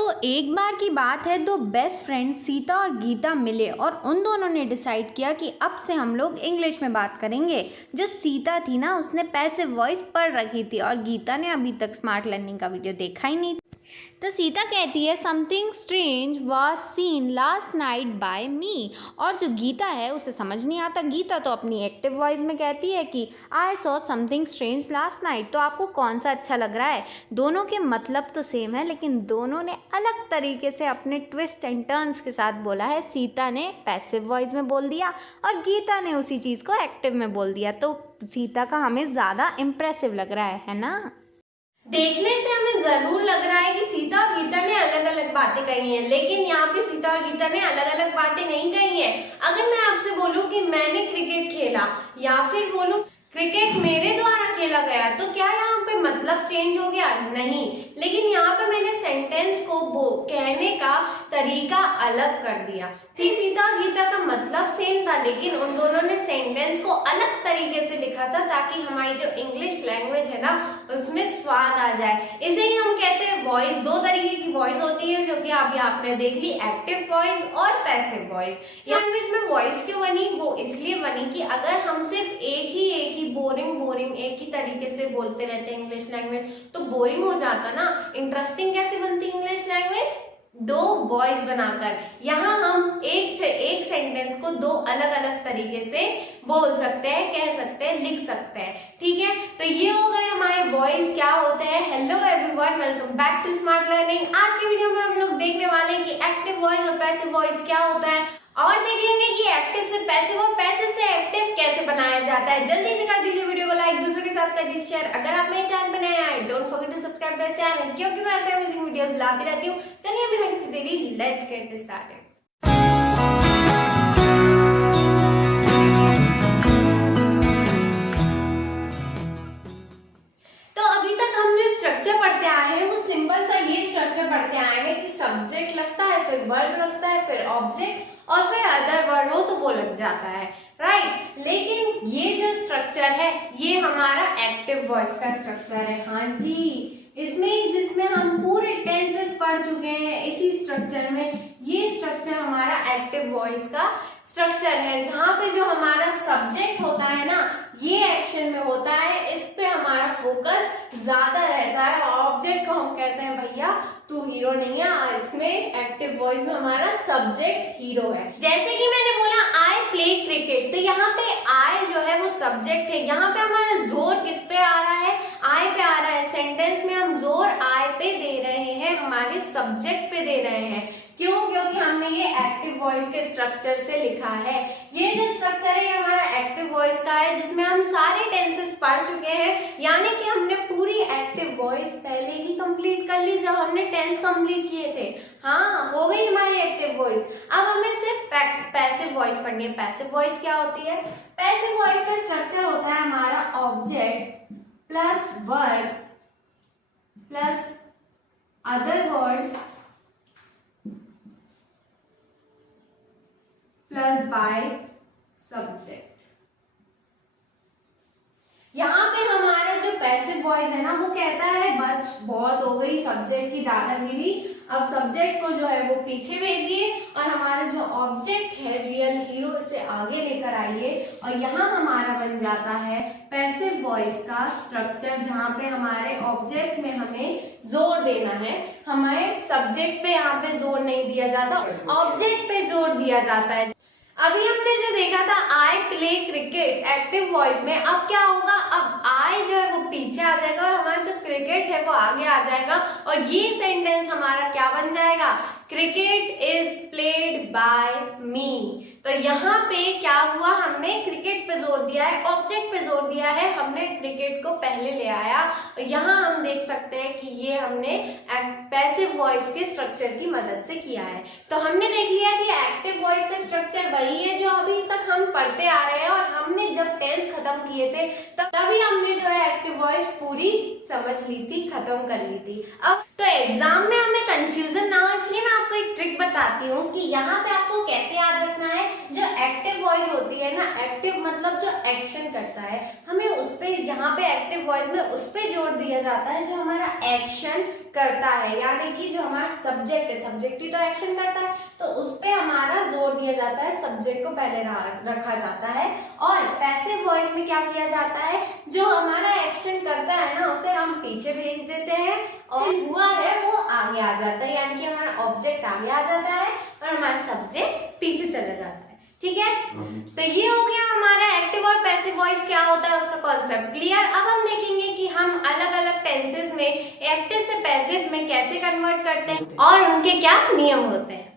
तो एक बार की बात है, दो बेस्ट फ्रेंड्स सीता और गीता मिले और उन दोनों ने डिसाइड किया कि अब से हम लोग इंग्लिश में बात करेंगे। जो सीता थी ना, उसने पैसिव वॉइस पढ़ रखी थी और गीता ने अभी तक स्मार्ट लर्निंग का वीडियो देखा ही नहीं। तो सीता कहती है something strange was seen last night by me, और जो गीता है उसे समझ नहीं आता। गीता तो अपनी एक्टिव वॉइस में कहती है कि I saw something strange last night. तो आपको कौन सा अच्छा लग रहा है? दोनों के मतलब तो सेम है, लेकिन दोनों ने अलग तरीके से अपने ट्विस्ट एंड टर्न्स के साथ बोला है। सीता ने पैसिव वॉइस में बोल दिया और गीता ने उसी चीज़ को एक्टिव में बोल दिया। तो सीता का हमें ज़्यादा इम्प्रेसिव लग रहा है ना? देखने से हमें जरूर लग रहा है कि सीता और गीता ने अलग अलग बातें कही हैं, लेकिन यहाँ पे सीता और गीता ने अलग अलग बातें नहीं कही हैं। अगर मैं आपसे बोलूं कि मैंने क्रिकेट खेला या फिर बोलूं क्रिकेट मेरे द्वारा खेला गया, तो क्या यहाँ पे मतलब चेंज हो गया? नहीं, लेकिन यहाँ पे मैंने सेंटेंस को कहने का तरीका अलग कर दिया। ठीक, सीता और गीता का मतलब सेम था, लेकिन उन दोनों ने सेंटेंस को अलग तरीके से लिखा था ताकि हमारी जो इंग्लिश लैंग्वेज है ना, उसमें स्वाद आ जाए। इसे ही हम कहते हैं वॉइस। दो तरीके की वॉइस होती है, जो कि अभी आपने देख ली, एक्टिव वॉइस और पैसिव वॉइस। लैंग्वेज में वॉइस क्यों बनी? वो इसलिए बनी कि अगर हम सिर्फ एक ही बोरिंग एक ही तरीके से बोलते रहते हैं इंग्लिश लैंग्वेज, तो बोरिंग हो जाता ना। इंटरेस्टिंग कैसे बनती इंग्लिश लैंग्वेज? दो वॉइस बनाकर। यहाँ हम एक से एक सेंटेंस को दो अलग अलग तरीके से बोल सकते हैं, कह सकते हैं, लिख सकते हैं। ठीक है, तो ये हो गए हमारे वॉइस क्या होते हैं। Hello everyone, welcome back to smart learning. आज के वीडियो में हम लोग देखने वाले हैं कि एक्टिव वॉइस और पैसिव वॉइस क्या होता है, और देखेंगे कि एक्टिव से पैसिव और पैसिव से एक्टिव कैसे बनाया जाता है। जल्दी से कर दीजिए वीडियो को लाइक, दूसरों के साथ कर दीजिए शेयर। अगर आप मेरे चैनल पर नए आए, don't forget to subscribe the channel, क्योंकि मैं ऐसे अमेजिंग वीडियोस लाती रहती हूँ। चलिए अभी नहीं किसी देरी, लेट्स गेट स्टार्टेड। तो अभी तक हम जो स्ट्रक्चर पढ़ते आए हैं, वो सिंपल सा ये स्ट्रक्चर पढ़ते आए हैं कि सब्जेक्ट लगता है, फिर वर्ब लगता है, फिर ऑब्जेक्ट, और फिर अदर वर्ड हो तो वो लग जाता है, राइट। लेकिन ये जो स्ट्रक्चर है, ये हमारा एक्टिव वॉइस का स्ट्रक्चर है। हाँ जी, इसमें जिसमें हम पूरे टेंसेस पढ़ चुके हैं, इसी स्ट्रक्चर में ये स्ट्रक्चर हमारा एक्टिव वॉइस का स्ट्रक्चर है, जहाँ पे जो हमारा सब्जेक्ट होता है ना, ये एक्शन में होता है, इस पे हमारा फोकस ज्यादा रहता है। ऑब्जेक्ट को हम कहते हैं भैया तू हीरो नहीं है। इसमें एक्टिव वॉइस में हमारा सब्जेक्ट हीरो है। जैसे कि मैंने बोला आई प्ले क्रिकेट, तो यहाँ पे आई जो है वो सब्जेक्ट है। यहाँ पे हमारा जोर किस पे आ रहा है? आई पे आ रहा है। सेंटेंस में हम जोर आई पे दे रहे हैं, हमारे सब्जेक्ट पे दे रहे हैं। क्यों? क्योंकि हमने ये एक्टिव वॉइस के स्ट्रक्चर से लिखा है। ये जो स्ट्रक्चर है, ये हमारा एक्टिव वॉइस का है, जिसमें हम सारे टेंसेस पढ़ चुके हैं, यानी कि हमने पूरी एक्टिव वॉइस पहले ही कंप्लीट कर ली जब हमने टेंस कंप्लीट किए थे। हाँ, हो गई हमारी एक्टिव वॉइस। अब हमें सिर्फ पैसिव वॉइस पढ़नी है। पैसिव वॉइस क्या होती है? पैसिव वॉइस का स्ट्रक्चर होता है हमारा object plus verb plus other word plus by subject. यहाँ पे हमारा जो पैसिव वॉइस है ना, वो कहता है बस बहुत हो गई सब्जेक्ट की दादागिरी, अब सब्जेक्ट को जो है वो पीछे भेजिए और हमारा जो ऑब्जेक्ट है रियल हीरो, इसे आगे लेकर आइए। और यहाँ हमारा बन जाता है पैसिव वॉइस का स्ट्रक्चर, जहाँ पे हमारे ऑब्जेक्ट में हमें जोर देना है। हमें सब्जेक्ट पे यहाँ पे जोर नहीं दिया जाता, ऑब्जेक्ट पे जोर दिया जाता है। अभी हमने जो देखा था I play cricket active voice में, अब क्या होगा? अब आई जो है वो पीछे आ जाएगा और हमारा जो क्रिकेट है वो आगे आ जाएगा, और ये सेंटेंस हमारा क्या बन जाएगा? क्रिकेट इज प्लेड बाय मी। तो यहाँ पे क्या हुआ? हमने क्रिकेट पे जोर दिया है, ऑब्जेक्ट पे जोर दिया है, हमने क्रिकेट को पहले ले आया। और यहाँ हम देख सकते हैं कि ये हमने पैसिव वॉइस के स्ट्रक्चर की मदद से किया है। तो हमने देख लिया कि एक्टिव वॉइस का स्ट्रक्चर वही है जो अभी तक हम पढ़ते आ रहे हैं, और हमने जब टेंस खत्म किए थे तभी हमने जो है एक्टिव वॉइस पूरी समझ ली थी, खत्म कर ली थी। अब तो एग्जाम में हमें कंफ्यूजन ना हो, इसलिए मैं आपको एक ट्रिक बताती हूँ कि यहाँ पे आपको कैसे याद रखना है। जो एक्टिव वॉइस वॉइस होती है ना, एक्टिव मतलब जो एक्शन करता है, हमें उस पे, यहाँ पे एक्टिव वॉइस में उस पे जोर दिया जाता है जो हमारा एक्शन करता है, यानी कि जो हमारा सब्जेक्ट है, सब्जेक्ट ही तो एक्शन करता है, तो उस पे हमारा जोर दिया जाता है, सब्जेक्ट को पहले रखा जाता है। और पैसिव वॉइस में क्या किया जाता है, जो हमारा एक्शन करता है ना उसे हम पीछे भेज देते हैं और हुआ है वो आगे आ जाता है, यानी कि हमारा ऑब्जेक्ट आगे आ जाता है और हमारा सब्जेक्ट पीछे चला जाता है। ठीक है, तो ये हो गया हमारा एक्टिव और पैसिव वॉइस क्या होता है उसका कॉन्सेप्ट क्लियर। अब हम देखेंगे कि हम अलग अलग टेंसेस में एक्टिव से पैसिव में कैसे कन्वर्ट करते हैं और उनके क्या नियम होते हैं।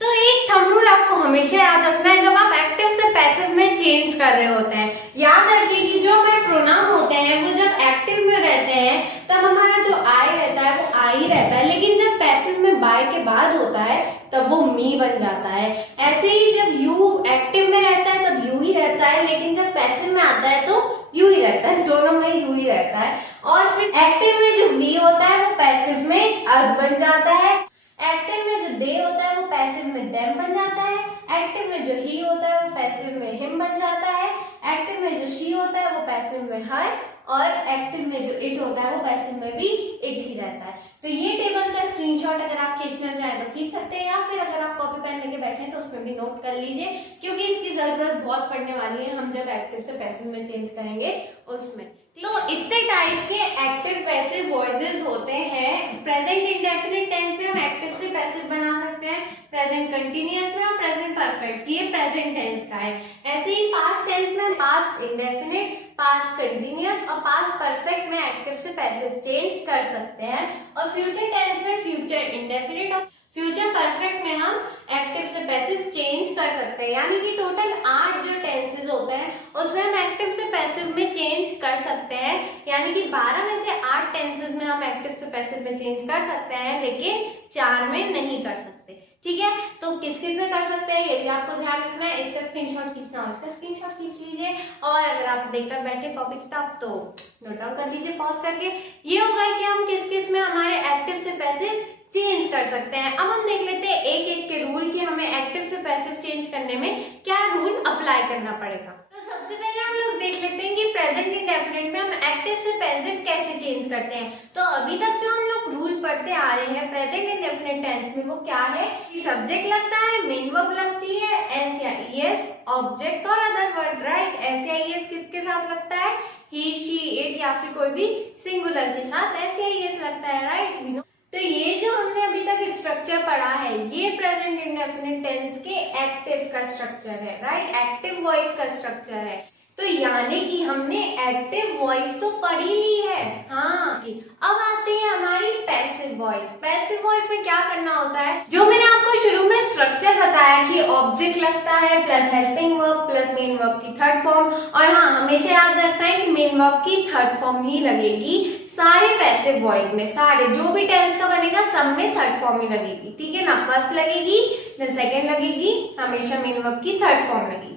तो एक थंब रूल आपको हमेशा याद रखना है, जब आप एक्टिव से पैसिव में चेंज कर रहे होते हैं, याद रखिए कि जो हमारे प्रोनाउन होते हैं वो जब एक्टिव में रहते हैं तब हमारा जो आई रहता है वो आई रहता है, लेकिन जब पैसिव में बाय के बाद होता है तब वो मी बन जाता है। ऐसे ही जब यू एक्टिव में रहता है तब यू ही रहता है, लेकिन जब पैसिव में आता है तो यू ही रहता है, दोनों में यू ही रहता है। और फिर एक्टिव में जो वी होता है वो पैसिव में अस बन जाता है, एक्टिव में जो दे होता है वो पैसिव में देम बन जाता है, एक्टिव में जो ही होता है वो पैसिव में हिम बन जाता है, एक्टिव में जो शी होता है वो पैसिव में हर, और एक्टिव में जो इट होता है वो पैसिव में भी इट ही रहता है। तो ये टेबल का स्क्रीनशॉट अगर आप खींचना चाहें तो खींच सकते हैं, या फिर अगर आप कॉपी पेन लेके बैठे हैं तो उसमें भी नोट कर लीजिए, क्योंकि इसकी जरूरत बहुत पड़ने वाली है हम जब एक्टिव से पैसिव में चेंज करेंगे उसमें। तो इतने टाइप के एक्टिव पैसिव वॉइसेस होते हैं। प्रेजेंट इंडेफिनिट टेंस में हम एक्टिव से पैसिव बना सकते हैं, प्रेजेंट कंटिन्यूअस में और प्रेजेंट परफेक्ट, ये प्रेजेंट टेंस का है। ऐसे ही पास्ट टेंस में पास्ट इंडेफिनिट, पास्ट कंटिन्यूअस और पास्ट परफेक्ट में एक्टिव से पैसिव चेंज कर सकते हैं, और फ्यूचर टेंस में फ्यूचर इंडेफिनिट और फ्यूचर परफेक्ट में हम एक्टिव से पैसिव चेंज कर सकते हैं। यानी कि टोटल 8 जो टेंसेस होते हैं उसमें हम एक्टिव से पैसिव में चेंज कर सकते हैं, यानी कि 12 में से 8 टेंसेस में हम एक्टिव से पैसिव में चेंज कर सकते हैं, लेकिन 4 में नहीं कर सकते। ठीक है, तो किस किस में कर सकते हैं ये भी आपको ध्यान रखना है। इसका स्क्रीनशॉट खींचना हो इसका स्क्रीनशॉट खींच लीजिए, और अगर आप देखकर बैठे कॉपी किताब तो नोट डाउन कर लीजिए पॉज करके। ये होगा कि हम किस किस में हमारे एक्टिव से पैसिव चेंज कर सकते हैं। अब हम देख लेते हैं एक एक के रूल कि हमें एक्टिव से पैसिव चेंज करने में क्या रूल अप्लाई करना पड़ेगा। तो सबसे पहले हम लोग देख लेते हैं कि प्रेजेंट इंडेफिनिट में हम एक्टिव से पैसिव कैसे चेंज करते हैं। तो अभी तक जो हम लोग रूल पढ़ते आ रहे हैं प्रेजेंट इंडेफिनिट टेंस में वो क्या है कि सब्जेक्ट लगता है, मेन वर्ब लगती है, एस या ईएस, ऑब्जेक्ट और अदर वर्ड, राइट। एस या ईएस किसके साथ लगता है, ही, शी, इट या फिर कोई भी सिंगुलर के साथ एस या ईएस लगता है, राइट। तो ये जो हमने अभी तक स्ट्रक्चर पढ़ा है ये प्रेजेंट इंडेफिनिट टेंस के एक्टिव का स्ट्रक्चर है, राइट, एक्टिव वॉइस का स्ट्रक्चर है। तो यानी कि हमने एक्टिव वॉइस तो पढ़ी ली है, हाँ। अब आते हैं हमारी पैसिव वॉइस। पैसिव वॉइस में क्या करना होता है, जो मैंने आपको शुरू में स्ट्रक्चर बताया कि ऑब्जेक्ट लगता है plus helping verb plus main verb की थर्ड फॉर्म, और हाँ हमेशा याद रखना है कि मेन वर्ब की थर्ड फॉर्म ही लगेगी सारे पैसिव वॉइस में, सारे जो भी टेंस का बनेगा सब में थर्ड फॉर्म ही लगेगी, ठीक है ना। फर्स्ट लगेगी न सेकेंड लगेगी, हमेशा मेन वर्ब की थर्ड फॉर्म लगेगी।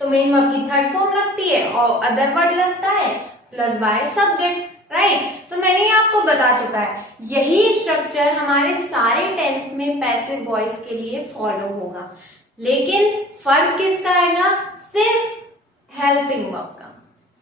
तो मेन वर्ब की थर्ड फॉर्म लगती है और अदर वर्ड लगता है प्लस बाय सब्जेक्ट, राइट। तो मैंने आपको बता चुका है यही स्ट्रक्चर हमारे सारे टेंस में पैसिव वॉइस के लिए फॉलो होगा, लेकिन फर्क किसका आएगा, सिर्फ हेल्पिंग वर्ब का।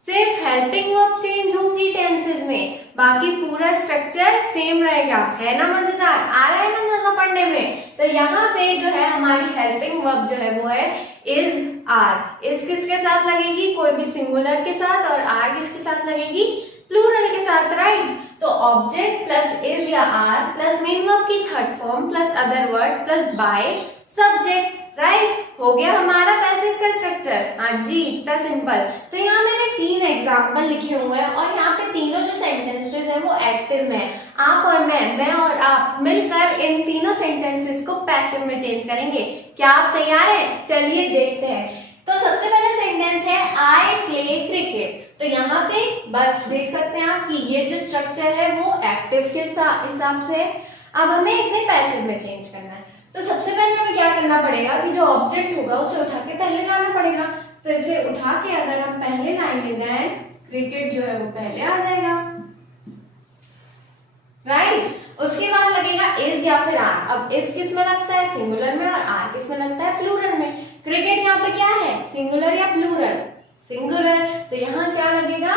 सिर्फ हेल्पिंग वर्ब चेंज होंगी टेंसेस में, बाकी पूरा स्ट्रक्चर सेम रहेगा। है ना मजेदार, आ रहा है ना मजा पढ़ने में। तो यहाँ पे जो है हमारी हेल्पिंग वर्ब जो है वो है इज, आर। इस किसके साथ लगेगी, कोई भी सिंगुलर के साथ, और आर किसके साथ लगेगी, प्लूरल के साथ, राइट। तो ऑब्जेक्ट प्लस इज या आर प्लस मेन वर्ब की third form plus other word plus by subject, right. हो गया हमारा पैसिव का स्ट्रक्चर, हाँ जी, इतना सिंपल। तो यहाँ मैंने 3 एग्जाम्पल लिखे हुए हैं और यहाँ पे तीनों जो सेंटेंसेस हैं वो एक्टिव में। आप और मैं और आप मिलकर इन तीनों सेंटेंसेस को पैसिव में चेंज करेंगे। क्या आप तैयार हैं, चलिए देखते हैं। तो सबसे पहला सेंटेंस है आई प्ले क्रिकेट। तो यहाँ पे बस देख सकते हैं आप कि ये जो स्ट्रक्चर है वो एक्टिव के हिसाब से। अब हमें इसे पैसिव में चेंज करना है। तो सबसे पहले हमें क्या करना पड़ेगा कि जो ऑब्जेक्ट होगा उसे उठा के पहले लाना पड़ेगा। तो इसे उठा के अगर हम पहले लाएंगे देन क्रिकेट जो है वो पहले आ जाएगा, राइट। उसके बाद लगेगा इज या फिर आर। अब इज किस में लगता है, सिंगुलर में, और आर किस में लगता है, प्लूरल में। क्रिकेट यहाँ पे क्या है, सिंगुलर या प्लूरल, सिंगुलर, तो यहाँ क्या लगेगा,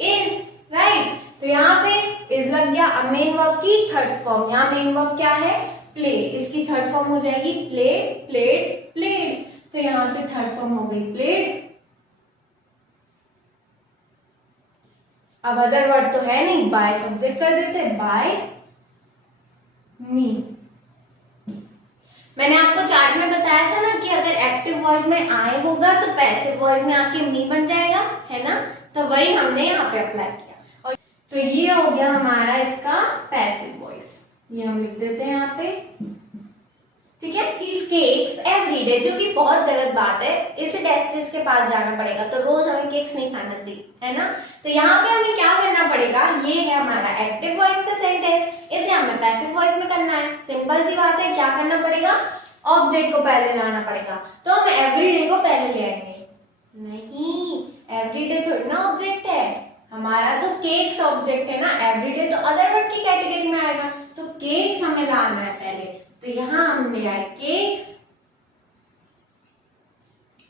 इज, राइट। तो यहाँ पे इज लग गया। अब मेन वर्ब की थर्ड फॉर्म, यहाँ मेन वर्ब क्या है, प्ले, इसकी थर्ड फॉर्म हो जाएगी प्ले, प्लेड, प्लेड। तो यहाँ से थर्ड फॉर्म हो गई प्लेड। अब अदर वर्ड तो है नहीं, बाय सब्जेक्ट कर देते, बाय मी। मैंने आपको चार्ट में बताया था ना कि अगर एक्टिव वॉइस में आई होगा तो पैसिव वॉइस में आके मी बन जाएगा, है ना। तो वही हमने यहाँ पे अप्लाई किया। और तो ये हो गया हमारा इसका पैसिव वॉइस, ये हम लिख देते हैं यहाँ पे, ठीक है। इस केक्स एवरीडे, जो कि बहुत गलत बात है, इसे डेस्टिस के पास जाना पड़ेगा, तो रोज हमें केक्स नहीं खाना चाहिए, है ना। तो यहाँ पे हमें क्या करना पड़ेगा, ये है हमारा एक्टिव वॉइस का सेंटेंस, इसे हमें पैसिव वॉइस में करना है। सिंपल सी बात है, क्या करना पड़ेगा, ऑब्जेक्ट को पहले लाना पड़ेगा। तो हम एवरीडे को पहले ले आएंगे, नहीं, एवरीडे थोड़ी ना ऑब्जेक्ट है, हमारा तो केक्स ऑब्जेक्ट है ना, एवरीडे तो अदर वर्ड की कैटेगरी में आएगा, तो केक्स हमें लाना है पहले। तो यहां हम ले आए केक्स।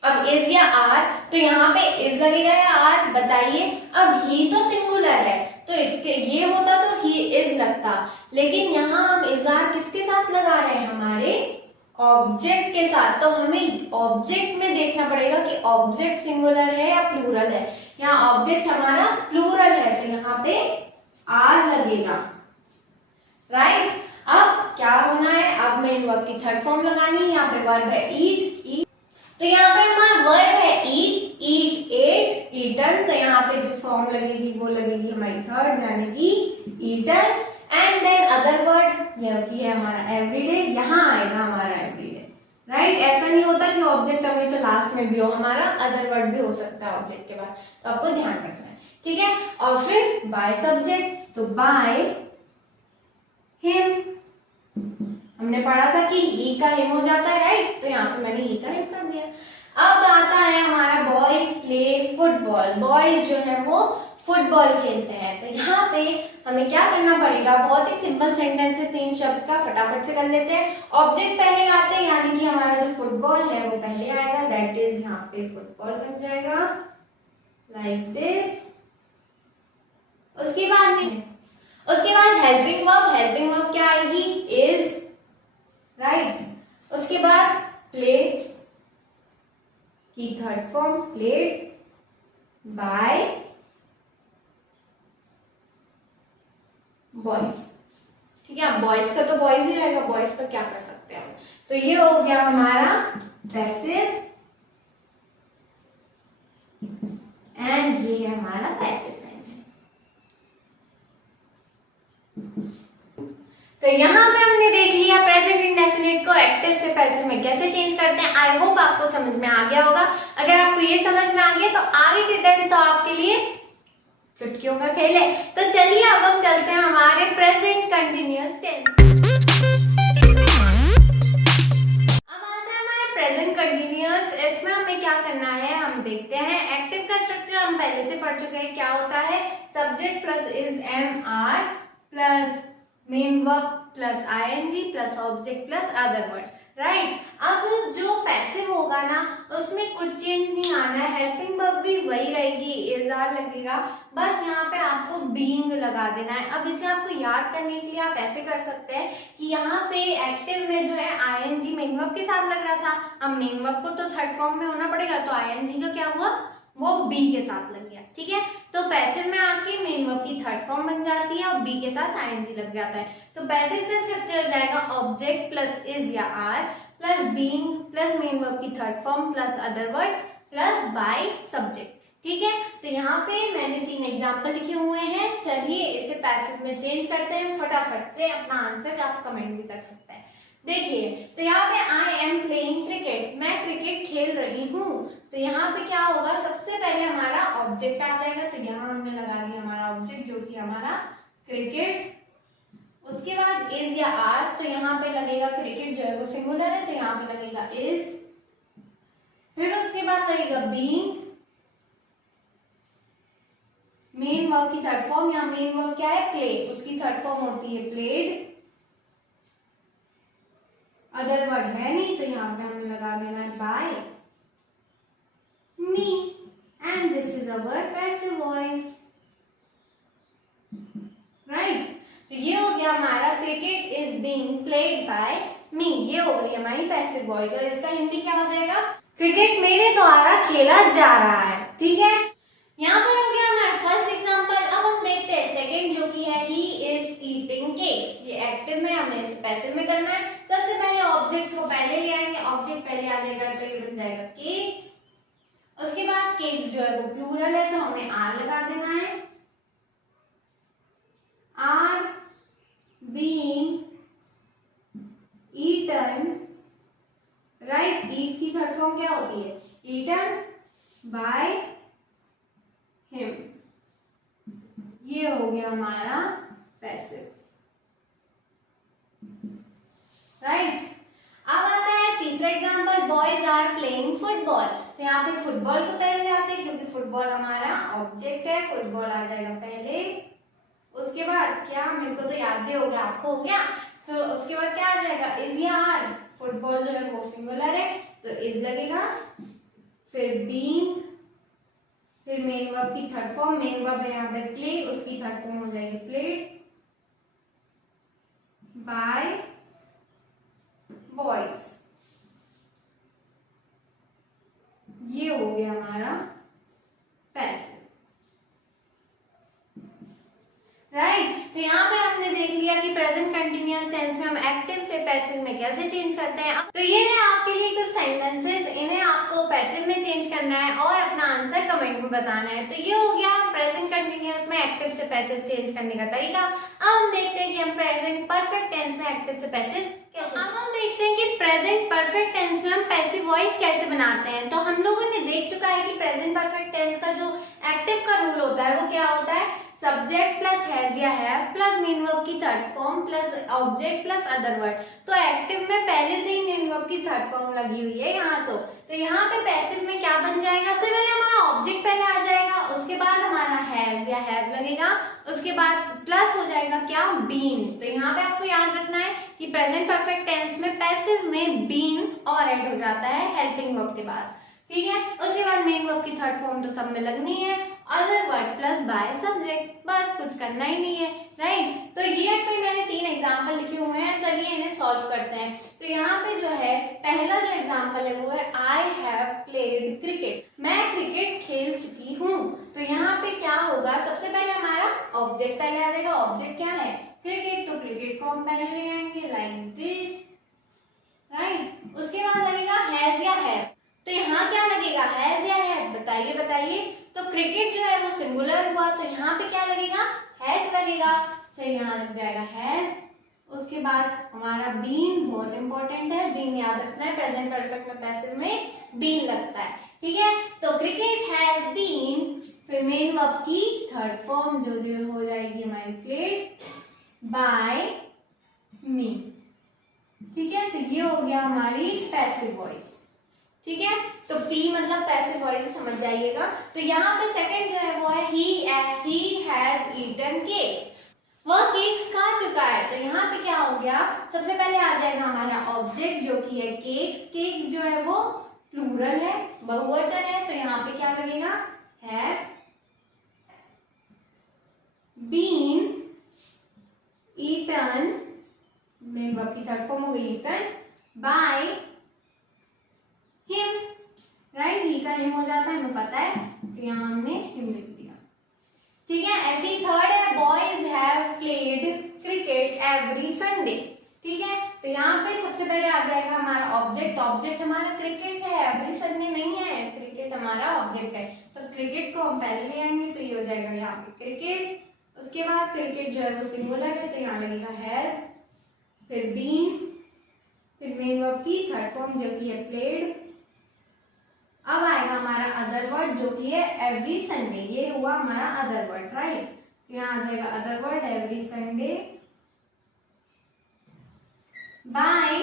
अब इज या आर, तो यहाँ पे इज लगेगा या आर, बताइए। अब ही तो सिंगुलर है, तो इसके ये होता तो ही इज लगता, लेकिन यहाँ हम इज आर किसके साथ लगा रहे हैं, हमारे ऑब्जेक्ट के साथ। तो हमें ऑब्जेक्ट में देखना पड़ेगा कि ऑब्जेक्ट सिंगुलर है या प्लूरल है। यहाँ ऑब्जेक्ट हमारा प्लूरल है, तो यहाँ पे आर लगेगा, राइट। अब क्या होना है, अब मेन वर्ब की थर्ड फॉर्म लगानी है। यहाँ पे वर्ब है ईट, ईट, तो यहाँ पे हमारा वर्ब है ईट, ईट, एट, ईटन। तो यहाँ पे जो फॉर्म लगेगी वो लगेगी हमारी थर्ड, यानी कि eaten. And then other word, ये है हमारा एवरीडे, यहाँ आएगा हमारा एवरीडे, राइट। ऐसा नहीं होता कि ऑब्जेक्ट हमेशा लास्ट में भी हो, हमारा अदर वर्ड भी हो सकता है ऑब्जेक्ट के बाद, तो आपको ध्यान रखना है, ठीक है। और फिर बाय सब्जेक्ट, तो बाय हिम, हमने पढ़ा था कि ही का हिम हो जाता है, राइट। तो यहाँ पे मैंने ही का हिम कर दिया। अब आता है हमारा बॉयज प्ले फुटबॉल, बॉयज जो है वो फुटबॉल खेलते हैं। तो यहाँ पे हमें क्या करना पड़ेगा, बहुत ही सिंपल सेंटेंस है, 3 शब्द का, फटाफट से कर लेते हैं। ऑब्जेक्ट पहले लाते हैं, यानी कि हमारा जो फुटबॉल है वो पहले आएगा, दैट इज यहाँ पे फुटबॉल बन जाएगा लाइक दिस। उसके बाद हेल्पिंग वर्ब, हेल्पिंग वर्ब क्या आएगी, इज, राइट। उसके बाद प्ले की third form, played by boys, ठीक है। बॉयज का तो बॉयज ही रहेगा, बॉयज का क्या कर सकते हैं। तो ये हो गया हमारा पैसिव, एंड ये है हमारा पैसिव सेंटेंस। तो यहाँ पे हमने देख लिया प्रेजेंट इंडेफिनिट को एक्टिव से पैसिव में कैसे चेंज करते हैं। आई होप आपको समझ में आ गया होगा। अगर आपको ये समझ में आ गया तो आगे के टेंस तो आपके लिए चुटकियों का खेल है। तो चलिए अब हम चलते हैं हमारे प्रेजेंट कंटिन्यूअस टेंस। अब आता है हमारा प्रेजेंट कंटिन्यूअस। इसमें हमें क्या करना है, हम देखते हैं। एक्टिव का स्ट्रक्चर हम पहले से पढ़ चुके हैं। क्या होता है, subject plus is am are plus main verb plus ING plus object plus other word, right. अब जो पैसिव होगा ना उसमें कुछ चेंज नहीं आना है, हेल्पिंग वर्ब भी वही रहेगी, इज आर लगेगा, बस यहाँ पे आपको बीइंग लगा देना है। अब इसे आपको याद करने के लिए आप ऐसे कर सकते हैं कि यहाँ पे एक्टिव में जो है आईएनजी मेन वर्ब के साथ लग रहा था, अब मेन वर्ब को तो थर्ड फॉर्म में होना पड़ेगा, तो आईएनजी का क्या हुआ, वो बी के साथ लग गया, ठीक है। तो पैसिव में आके मेन वर्ब की थर्ड फॉर्म बन जाती है और बी के साथ आईएनजी लग जाता है। तो पैसिव का स्ट्रक्चर हो जाएगा ऑब्जेक्ट प्लस इज या are plus being plus main verb की third form plus other word plus by subject, ठीक है। तो यहाँ पे मैंने 3 एग्जाम्पल लिखे हुए हैं। चलिए इसे पैसिव में चेंज करते हैं। फटाफट से अपना आंसर आप कमेंट भी कर सकते हैं। देखिए, तो यहाँ पे आई एम प्लेइंग क्रिकेट, मैं क्रिकेट खेल रही हूँ। तो यहाँ पे क्या होगा, सबसे पहले हमारा ऑब्जेक्ट आ जाएगा, तो यहाँ हमने लगा दिया हमारा ऑब्जेक्ट जो कि हमारा क्रिकेट। उसके बाद इज या आर, तो यहाँ पे लगेगा क्रिकेट जो है वो सिंगुलर है, तो यहाँ पे लगेगा इज। फिर उसके बाद लगेगा बीइंग, मेन वर्ब की थर्ड फॉर्म, यहाँ मेन वर्ब क्या है, प्ले, उसकी थर्ड फॉर्म होती है प्लेड। अदर वर्ड है नहीं तो यहाँ पे हमें लगा देना है by me, and this is our passive voice, right. तो ये हो गया हमारा cricket is being played by me, ये हो गई हमारी पैसिव वॉइस। और इसका हिंदी क्या हो जाएगा, क्रिकेट मेरे द्वारा खेला जा रहा है, ठीक है। यहाँ पर हो गया हमारा फर्स्ट एग्जांपल। अब हम देखते हैं सेकंड जो कि है ही इज ईटिंग केक्स। ये एक्टिव में, हमें इसे पैसिव में करना है। सबसे पहले ऑब्जेक्ट्स को पहले ले आएंगे, ऑब्जेक्ट पहले आ जाएगा तो ये बन जाएगा केक्स। उसके बाद केक्स जो है वो प्लूरल है तो हमें आर लगा देना है, आर बीइंग ईटन, राइट। ईट की थर्ड फॉर्म क्या होती है, ईटन बाय हिम, ये हो गया हमारा पैसिव, राइट। अब आता है तीसरा example, boys are playing football. तो यहाँ पे फुटबॉल को पहले आते हैं क्योंकि फुटबॉल हमारा ऑब्जेक्ट है, फुटबॉल आ जाएगा पहले। उसके बाद क्या, मेरे को तो याद भी हो गया, आपको हो गया, तो उसके बाद क्या आ जाएगा, इज या आर। फुटबॉल जो है वो सिंगुलर है तो इज लगेगा, फिर बीइंग, फिर मेन वर्ब की थर्ड फॉर्म, मेन वर्ब है यहाँ पे प्ले, उसकी थर्ड फॉर्म हो जाएगी प्लेड बाय बॉयज, ये हो गया हमारा पैसिव, राइट। तो यहाँ पे हमने देख लिया कि प्रेजेंट कंटिन्यूअस टेंस में हम एक्टिव से पैसिव में कैसे चेंज करते हैं। तो ये है आपके लिए कुछ सेंटेंसेस, इन्हें आपको पैसिव में चेंज करना है और अपना आंसर कमेंट में बताना है। तो ये हो गया प्रेजेंट कंटिन्यूअस में एक्टिव से पैसिव चेंज करने का तरीका। अब हम देखते हैं कि हम प्रेजेंट परफेक्ट टेंस में एक्टिव से पैसिव कैसे। अब हम देखते हैं कि प्रेजेंट परफेक्ट टेंस में हम पैसिव वॉइस कैसे बनाते हैं। तो हम लोगों ने देख चुका है कि प्रेजेंट परफेक्ट टेंस का जो एक्टिव का रूल होता है वो क्या होता है, सब्जेक्ट प्लस हैज या हैव प्लस मेन वर्ब की third form plus object plus other word. तो एक्टिव में पहले से ही मेन वर्ब की थर्ड फॉर्म लगी हुई है यहाँ। तो यहाँ पे पैसिव में क्या बन जाएगा, सबसे पहले हमारा ऑब्जेक्ट पहले आ जाएगा, उसके बाद हमारा हैज या हैव लगेगा, उसके बाद प्लस हो जाएगा क्या, बीन। तो यहाँ पे आपको याद रखना है कि प्रेजेंट परफेक्ट टेंस में पैसिव में बीन और ऐड हो जाता है हेल्पिंग वर्ब के पास, ठीक है। उसके बाद मेन वर्ब की थर्ड फॉर्म तो सब में लगनी है, other word plus by subject, बस कुछ करना ही नहीं है, राइट। तो ये कोई मैंने 3 एग्जांपल लिखे हुए हैं, चलिए इन्हें सॉल्व करते हैं। तो यहाँ पे जो है पहला जो एग्जांपल है वो है आई हैव प्लेड क्रिकेट, मैं क्रिकेट खेल चुकी हूँ। तो यहाँ पे क्या होगा, सबसे पहले हमारा ऑब्जेक्ट पहले आ जाएगा, ऑब्जेक्ट क्या है, क्रिकेट, तो क्रिकेट को हम पहले ले आएंगे लाइक दिस, राइट। उसके बाद लगेगा हैज या हैव, तो यहाँ क्या लगेगा, हैज या हैव, बताइए। तो क्रिकेट जो है वो सिंगुलर हुआ तो यहाँ पे क्या लगेगा, हैज लगेगा, फिर यहाँ लग जाएगा हैज। उसके बाद हमारा बीन बहुत इंपॉर्टेंट है, बीन याद रखना है, प्रेजेंट परफेक्ट में पैसिव में बीन लगता है, ठीक है। तो क्रिकेट हैज बीन, फिर मेन वर्ब की थर्ड फॉर्म जो हो जाएगी हमारी प्लेड बाय मी, ठीक है। तो ये हो गया हमारी पैसिव वॉइस, ठीक है। तो P मतलब पैसिव वॉइस समझ जाइएगा। तो यहाँ पे सेकंड जो है वो है he has eaten cakes, वह केक्स खा चुका है। तो यहाँ पे क्या हो गया, सबसे पहले आ जाएगा हमारा ऑब्जेक्ट जो कि है केक्स, केक्स जो है वो प्लूरल है, बहुवचन है, तो यहाँ पे क्या लगेगा, have been eaten, main verb की थर्ड फॉर्म हो गई eaten by him, राइट। ही का हिम हो जाता है, हमें पता है, तो यहाँ हमने हिम लिख दिया, ठीक है। ऐसे ही थर्ड है boys have played cricket every Sunday, ठीक है। तो यहाँ पे सबसे पहले आ जाएगा हमारा ऑब्जेक्ट, ऑब्जेक्ट हमारा क्रिकेट है, एवरी संडे नहीं है, क्रिकेट हमारा ऑब्जेक्ट है, तो क्रिकेट को हम पहले ले आएंगे तो ये हो जाएगा यहाँ पे क्रिकेट। उसके बाद क्रिकेट जो है वो सिंगुलर है तो यहाँ लगेगा हैज, फिर बीन, फिर मेन वर्ब की थर्ड फॉर्म जो कि है प्लेड। अब आएगा हमारा अदर वर्ड जो कि है एवरी संडे, ये हुआ हमारा अदर वर्ड, राइट। तो यहाँ आ जाएगा other word every Sunday by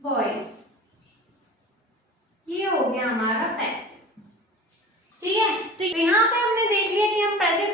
boys, ये हो गया हमारा पैसिव, ठीक है। तो यहाँ पे हमने देख लिया कि हम प्रेजेंट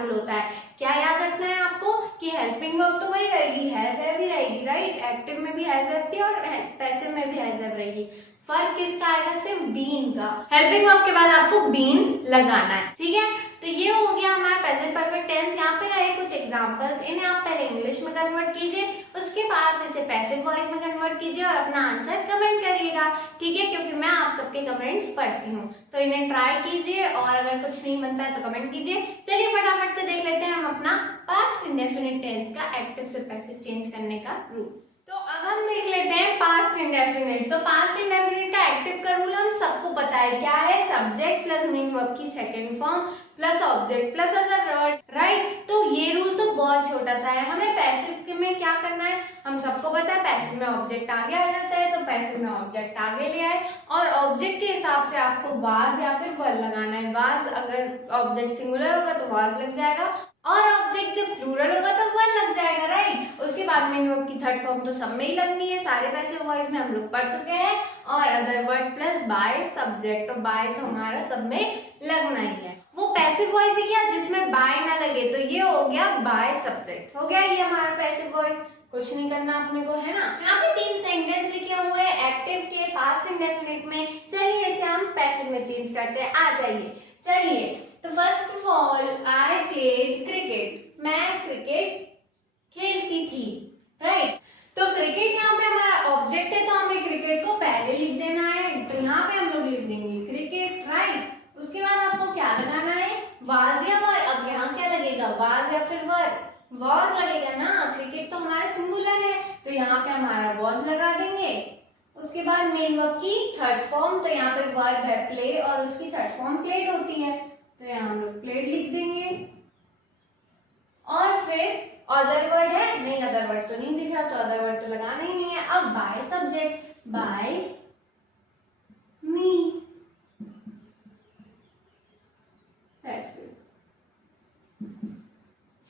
रूल होता है। क्या याद रखना है आपको कि हेल्पिंग वर्ब तो वही रहेगी, हैज हैव ही रहेगी, राइट। एक्टिव में भी हैज हैव थी और पैसिव में भी हैज हैव रहेगी। फर्क किसका आएगा? सिर्फ बीन का। हेल्पिंग वर्ब के बाद आपको बीन लगाना है, ठीक है। तो ये हो गया हमारा प्रेजेंट परफेक्ट टेंस। यहाँ पे रहे कुछ एग्जांपल्स, इन्हें आप पहले इंग्लिश में कन्वर्ट कीजिए, उसके बाद इसे पैसिव वॉइस में कन्वर्ट कीजिए और अपना आंसर कमेंट करिएगा, ठीक है, क्योंकि मैं आप सबके कमेंट्स पढ़ती हूँ। तो इन्हें ट्राई कीजिए और अगर कुछ नहीं बनता है तो कमेंट कीजिए। चलिए फटाफट से देख लेते हैं हम अपना पास्ट इंडेफिनिट टेंस का एक्टिव से पैसिव चेंज करने का रूल। तो अब हम देख लेते हैं पास्ट इंडेफिनिट। तो पास्ट इंडेफिनिट का एक्टिव का रूल हम सबको पता है, क्या है? सब्जेक्ट प्लस मेन वर्ब की second form plus object plus other word, right. तो ये रूल तो बहुत छोटा सा है। हमें पैसिव में क्या करना है? हम सबको पता है पैसिव में ऑब्जेक्ट आगे आ जाता है, तो पैसिव में ऑब्जेक्ट आगे ले आए और ऑब्जेक्ट के हिसाब से आपको वाज या फिर वर लगाना है। वाज अगर ऑब्जेक्ट सिंगुलर होगा तो वाज लग जाएगा और ऑब्जेक्ट जब प्लूरल होगा तो वर लग जाएगा, राइट। उसके बाद मेन वर्ब की थर्ड फॉर्म तो सब में ही लगनी है, सारे पैसिव वॉइस में हम लोग पढ़ चुके हैं। और other word plus by subject, तो बाय तो हमारा सब में लगना ही है। वो पैसिव वॉइस है क्या जिसमें बाय ना लगे, तो ये हो गया बाय सब्जेक्ट, हो गया ये हमारा पैसिव वॉइस। कुछ नहीं करना अपने को, है ना। यहाँ पे 3 सेंटेंस लिखे हुए हैं एक्टिव के पास्ट इंडेफिनिट में। चलिए इसे हम पैसिव में चेंज करते हैं, आ जाइए। चलिए, तो first of all I played cricket, मैं क्रिकेट खेलती थी, राइट। तो क्रिकेट यहाँ पे हमारा ऑब्जेक्ट है, तो हमें क्रिकेट को पहले लिख देना है, तो यहाँ पे हम लोग लिख देंगे क्रिकेट, राइट। उसके बाद आपको क्या लगाना है? वाज या वर। अब यहाँ क्या लगेगा? वाज या फिर वर? वॉज लगेगा ना, क्रिकेट तो हमारा सिंगुलर है, तो यहाँ पे हमारा वॉज लगा देंगे। उसके बाद मेन वर्ब की थर्ड फॉर्म, तो यहाँ पे वर्ब है प्ले और उसकी थर्ड फॉर्म प्लेड होती है, तो यहाँ हम लोग प्लेड लिख देंगे। और फिर अदर वर्ड है, नहीं अदर वर्ड तो नहीं दिख रहा, तो अदर वर्ड तो लगाना ही नहीं है। अब बाय सब्जेक्ट, बाय मी, ऐसे,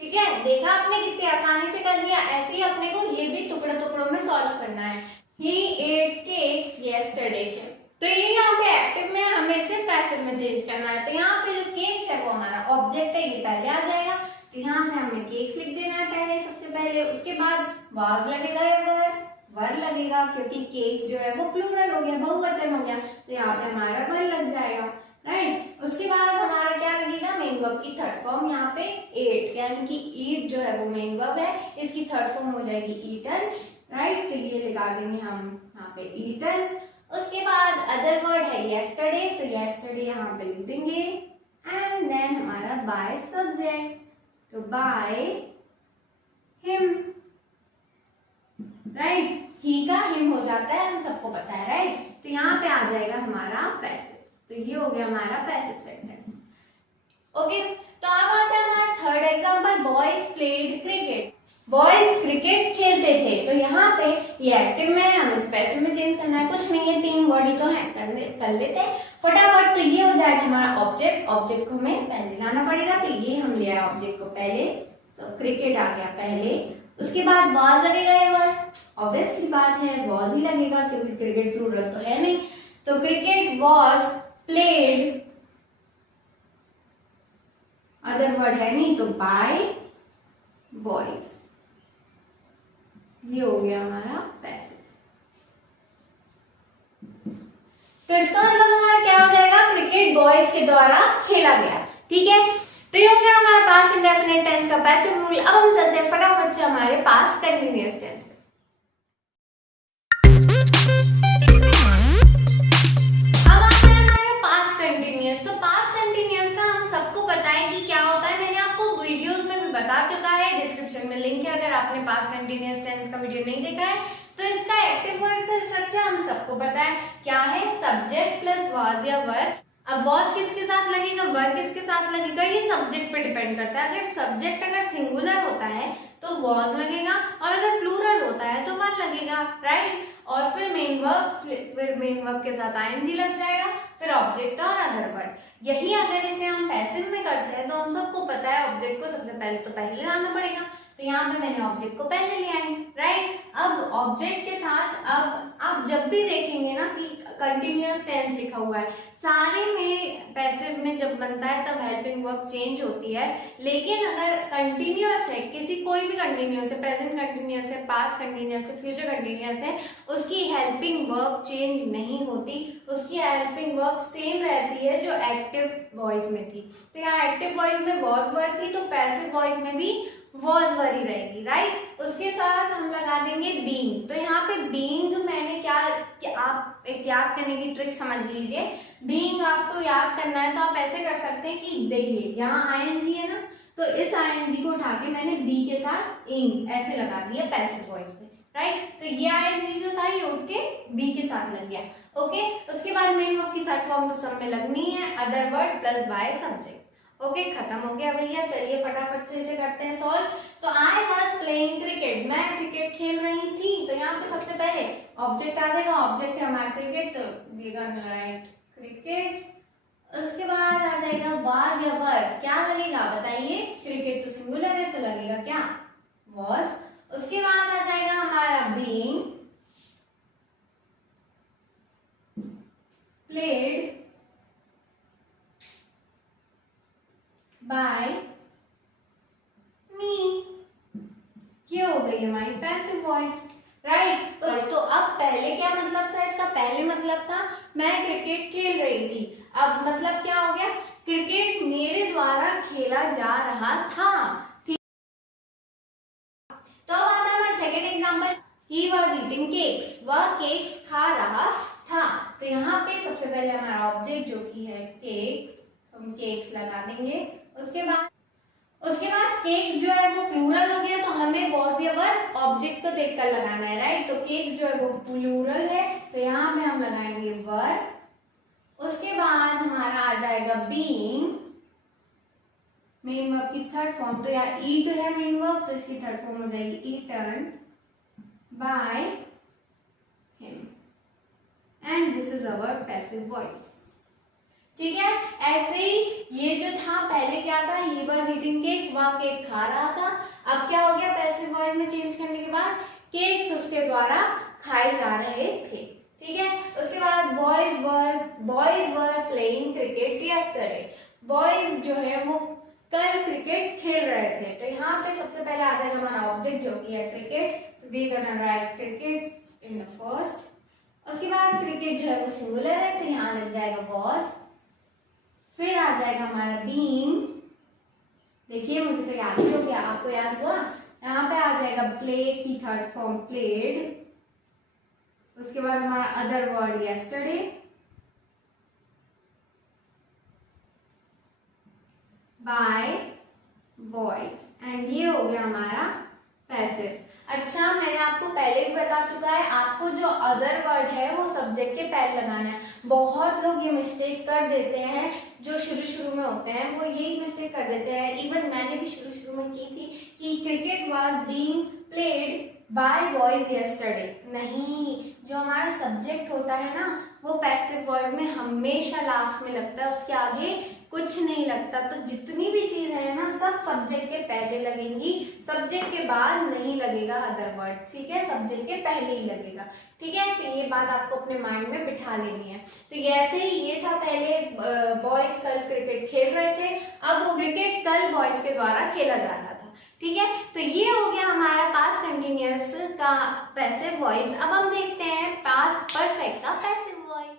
ठीक है। देखा आपने कितनी आसानी से कर लिया। ऐसे ही अपने को ये भी टुकड़े टुकड़ों में सॉल्व करना है। He ate cakes yesterday, तो ये यहाँ पे एक्टिव में, हमें इसे पैसिव में चेंज करना है। तो यहाँ पे जो केक्स है वो हमारा ऑब्जेक्ट है, ये पहले आ जाएगा, तो यहाँ पे हमें केक्स लिख देना है पहले, सबसे पहले। उसके बाद वाज लगेगा या वर लगेगा, क्योंकि केक्स जो है वो प्लूरल हो गया, बहुवचन हो गया, तो यहाँ पे हमारा वर लग जाएगा, राइट। उसके बाद हमारा क्या लगेगा? मेन वर्ब की थर्ड फॉर्म, यहाँ पे एट, यानी कि ईट जो है वो मेन वर्ब है, इसकी थर्ड फॉर्म हो जाएगी ईटन, राइट। तो ये लगा देंगे हम यहाँ पे ईटन। उसके बाद अदर वर्ड है येस्टरडे, तो येस्टरडे यहाँ पे लिख देंगे एंड देन हमारा बाय सब्जेक्ट, तो बाय हिम, राइट। ही का हिम हो जाता है, हम सबको पता है, राइट। तो यहाँ पे आ जाएगा हमारा पैसिव, तो ये हो गया हमारा पैसिव सेंटेंस, ओके। तो अब आता है हमारा third example, boys played cricket, boys cricket खेलते थे। तो यहाँ पे ये एक्टिव में है, हमें इस पैसिव में चेंज करना है, कुछ नहीं है, 3 वर्ड ही तो है, कर लेते हैं फटाफट। तो ये हो जाएगा हमारा ऑब्जेक्ट, ऑब्जेक्ट को हमें पहले लाना पड़ेगा, तो ये हम ले आए ऑब्जेक्ट को पहले, तो क्रिकेट आ गया पहले। उसके बाद वॉज लगेगा या वर, ऑब्वियसली बात है वॉज ही लगेगा, क्योंकि क्रिकेट प्लूरल तो है नहीं, तो cricket was played, other word है नहीं, तो बाय बॉयज, ये हो गया हमारा पैसिव। तो इसका मतलब हमारा क्या हो जाएगा? क्रिकेट बॉयज के द्वारा खेला गया, ठीक है। तो ये हो गया हमारे पास इंडेफिनिट टेंस का पैसिव रूल। अब हम चलते हैं फटाफट से हमारे पास कंटीन्यूअस टेंस पे। अब आते हैं हमारे पास्ट कंटीन्यूअस। तो पास्ट कंटीन्यूअस का हम सबको पता है कि क्या होता है, मैंने आपको वीडियोस में भी बता चुका है, डिस्क्रिप्शन में लिंक है अगर आपने पास्ट कंटीन्यूअस टेंस का वीडियो नहीं देखा है। तो इसका एक्टिव वॉइस का स्ट्रक्चर हम सबको पता है, क्या है? सब्जेक्ट प्लस वाज या वर। अब वॉज किसके साथ लगेगा, वर किसके साथ लगेगा, ये सब्जेक्ट पे डिपेंड करता है। अगर सब्जेक्ट अगर सिंगुलर होता है तो वॉज लगेगा, और अगर प्लूरल होता है तो वर लगेगा, राइट। और फिर मेन वर्ब के साथ आईएनजी लग जाएगा, फिर ऑब्जेक्ट और अदर वर्ड। यही अगर इसे हम पैसिव में करते हैं तो हम सबको पता है ऑब्जेक्ट को सबसे पहले तो पहले लाना पड़ेगा, तो यहाँ पे मैंने ऑब्जेक्ट को पहले ले आई, राइट। अब ऑब्जेक्ट के साथ अब आप जब भी देखेंगे ना कि कंटिन्यूअस टेंस लिखा हुआ है। सारे में पैसिव में जब बनता है तब हेल्पिंग वर्ब चेंज होती है, लेकिन अगर कंटिन्यूअस है, किसी कोई भी कंटिन्यूअस है, प्रेजेंट कंटिन्यूअस है, पास्ट कंटिन्यूअस है, फ्यूचर कंटिन्यूअस है, उसकी हेल्पिंग वर्ब चेंज नहीं होती, उसकी हेल्पिंग वर्ब सेम रहती है जो एक्टिव वॉइस में थी। तो यहाँ एक्टिव वॉइस में वॉज वर्ड थी, तो पैसिव वॉइस में भी वॉज वर्ड ही रहेगी, राइट। उसके साथ हम लगा देंगे बीइंग। तो यहाँ पे बीइंग मैंने क्या आप एक याद करने की ट्रिक समझ लीजिए। बीइंग आपको याद करना है तो आप ऐसे कर सकते हैं कि देखिए यहाँ आईएनजी है ना, तो इस आईएनजी को उठा के मैंने बी के साथ इंग ऐसे लगा दिया पैसिव वॉइस में, राइट। तो ये आईएनजी जो था ये उठ के बी के साथ लग गया, ओके। उसके बाद मेन वर्ब की थर्ड फॉर्म तो सब में लगनी है, other word plus by subject. Okay, खत्म हो गया भैया। चलिए फटाफट से इसे करते हैं सॉल्व। तो आई वॉज प्लेइंग क्रिकेट, मैं क्रिकेट खेल रही थी। तो यहाँ पे सबसे पहले ऑब्जेक्ट आ जाएगा, ऑब्जेक्ट है हमारा क्रिकेट, तो वी गोना राइट क्रिकेट। उसके बाद आ जाएगा वाज या वर, क्या लगेगा बताइए, क्रिकेट तो सिंगुलर है तो लगेगा क्या, वाज। उसके बाद आ जाएगा हमारा बीइंग, प्लेड बाय मी, ये हो गई हमारी पैसिव वॉइस, राइट। तो अब पहले क्या मतलब था इसका, पहले मतलब था मैं क्रिकेट खेल रही थी। अब मतलब क्या हो गया, क्रिकेट मेरे द्वारा खेला जा रहा था, ठीक। तो अब आता है second example, he was eating cakes, वह केक्स खा रहा था। तो यहाँ पे सबसे पहले हमारा ऑब्जेक्ट जो कि है केक्स, तो हम केक्स लगा देंगे। उसके बाद केक्स जो है वो प्लूरल हो गया, तो हमें वॉज या वर ऑब्जेक्ट को देखकर लगाना है, राइट। तो केक्स जो है वो प्लूरल है, तो यहाँ पे हम लगाएंगे वर। उसके बाद हमारा आ जाएगा बीइंग, मेन वर्ब की थर्ड फॉर्म, तो यहाँ ईट है मेन वर्ब, तो इसकी थर्ड फॉर्म हो जाएगी eaten by him, and this is our passive voice, ठीक है। ऐसे ही ये जो था पहले क्या था, ही वाज ईटिंग केक, वह केक खा रहा था। अब क्या हो गया, पैसिव वॉइस में चेंज करने के बाद केक्स उसके द्वारा खाए जा रहे थे, ठीक है। उसके बाद boys were playing cricket yesterday, boys जो है वो कल क्रिकेट खेल रहे थे। तो यहाँ पे सबसे पहले आ जाएगा हमारा ऑब्जेक्ट जो कि है क्रिकेट, तो we gonna write cricket in the first. उसके बाद क्रिकेट जो है वो सिंगुलर है, तो यहाँ लग जाएगा वॉज। फिर आ जाएगा हमारा बीइंग, देखिए मुझे तो याद ही हो गया, आपको याद हुआ। यहाँ पे आ जाएगा प्ले की थर्ड फॉर्म प्लेड। उसके बाद हमारा other word yesterday, by boys, and ये हो गया हमारा पैसिव। अच्छा, मैंने आपको पहले भी बता चुका है, आपको जो अदर वर्ड है वो सब्जेक्ट के पहले लगाना है। बहुत लोग ये मिस्टेक कर देते हैं, जो शुरू में होते हैं वो यही मिस्टेक कर देते हैं। इवन मैंने भी शुरू में की थी कि cricket was being played bye boys yesterday. नहीं, जो हमारा सब्जेक्ट होता है ना वो पैसिव वॉइस में हमेशा लास्ट में लगता है, उसके आगे कुछ नहीं लगता। तो जितनी भी चीज है ना सब सब्जेक्ट के पहले लगेंगी, सब्जेक्ट के बाद नहीं लगेगा अदर वर्ड, ठीक है, सब्जेक्ट के पहले ही लगेगा, ठीक है। तो ये बात आपको अपने माइंड में बिठा लेनी है। तो ऐसे ही ये था, पहले बॉयज कल क्रिकेट खेल रहे थे, अब वो क्रिकेट कल बॉयज के द्वारा खेला जा रहा था, ठीक है। तो ये हो गया हमारा पास्ट कंटिन्यूअस का पैसिव वॉइस। अब हम देखते हैं पास्ट परफेक्ट का पैसिव वॉइस।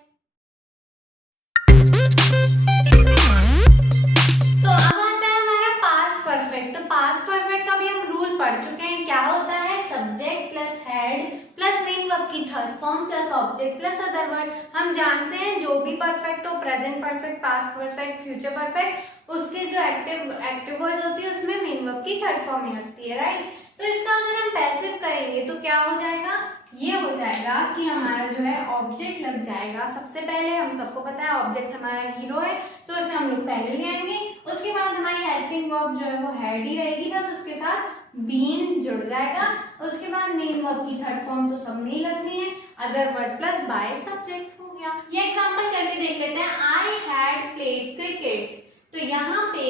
तो अब आता है हमारा पास्ट परफेक्ट। तो पास्ट परफेक्ट का भी हम रूल पढ़ चुके हैं, क्या होता है, subject plus had plus main verb की third form plus object plus other word. हम जानते हैं जो भी परफेक्ट हो, present perfect, past perfect, future perfect, उसके जो एक्टिव वर्ड होती है उसमें मेन वर्ब की थर्ड फॉर्म ही लगती है, राइट। तो इसका अगर हम पैसिव करेंगे तो क्या हो जाएगा, ये हो जाएगा कि हमारा जो है ऑब्जेक्ट लग जाएगा। सबसे पहले हम सबको पता है ऑब्जेक्ट हमारा हीरो है, तो इसे हम लोग पहले ले आएंगे। उसके बाद हमारी हेल्पिंग वर्ब जो है वो हैड ही रहेगी, बस उसके साथ बीन जुड़ जाएगा। उसके बाद मेन वर्ब की थर्ड फॉर्म तो सब में ही लगनी है, other word plus by subject हो गया। ये एग्जांपल करके देख लेते हैं। आई हैड प्लेड क्रिकेट, तो यहाँ पे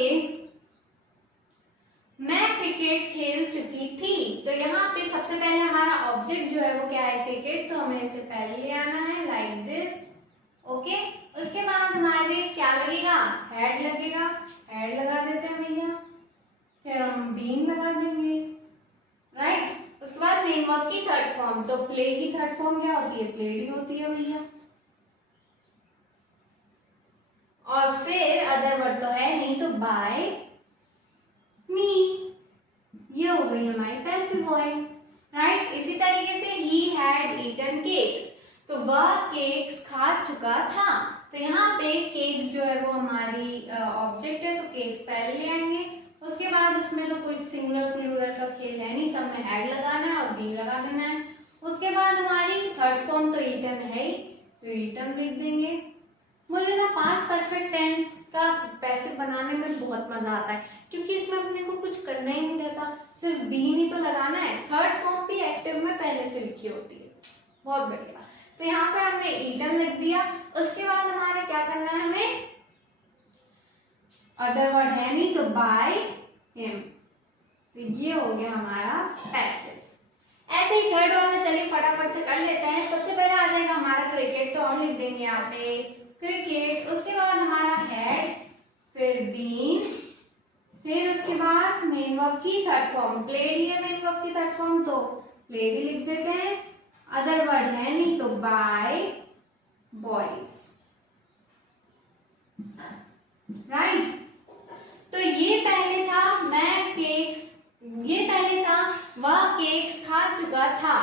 मैं क्रिकेट खेल चुकी थी। तो यहाँ पे सबसे पहले हमारा ऑब्जेक्ट जो है वो क्या है, क्रिकेट, तो हमें इसे पहले ले आना है लाइक दिस। ओके, उसके बाद हमारे क्या लगेगा, हेड लगेगा, हेड लगा देते हैं भैया, फिर हम बीन लगा देंगे, राइट। उसके बाद मेन वर्ब की थर्ड फॉर्म, तो प्ले की थर्ड फॉर्म क्या होती है, प्लेड ही होती है भैया। और फिर अदर वर्ड तो है नहीं, तो बाय मी, ये हो गई हमारी पैसिव वॉइस, राइट। इसी तरीके से ही हैड ईटन केक्स, तो वह केक्स खा चुका था, तो यहाँ पे केक्स जो है वो हमारी ऑब्जेक्ट है, तो केक्स पहले ले आएंगे। उसके बाद उसमें तो कोई सिंगुलर प्लूरल का खेल है नहीं, सब में हैड लगाना है और बी लगा देना है। उसके बाद हमारी थर्ड फॉर्म तो ईटन है ही, तो ईटन लिख देंगे। मुझे ना पास्ट परफेक्ट टेंस का पैसिव बनाने में बहुत मजा आता है, क्योंकि इसमें अपने को कुछ करना ही नहीं रहता, सिर्फ बीन ही तो लगाना है। थर्ड फॉर्म भी एक्टिव में पहले से लिखी होती है, बहुत बढ़िया। तो यहाँ पे हमने ईटन लिख दिया। उसके बाद हमारा क्या करना है, हमें अदर वर्ड है नहीं, तो बाय हिम, तो ये हो गया हमारा पैसिव। ऐसे ही थर्ड वन में चलिए फटाफट से कर लेते हैं। सबसे पहले आ जाएगा हमारा क्रिकेट, तो हम लिख देंगे यहाँ पे क्रिकेट। उसके बाद हमारा हेड, फिर बीन, फिर उसके बाद मेन वर्ब की थर्ड फॉर्म, प्लेड ही है मेन वर्ब की थर्ड फॉर्म, तो प्लेड ही लिख देते हैं। अदर वर्ड है नहीं, तो बाय बॉयज, राइट। तो ये पहले था मैं केक्स, ये पहले था वह केक्स खा चुका था,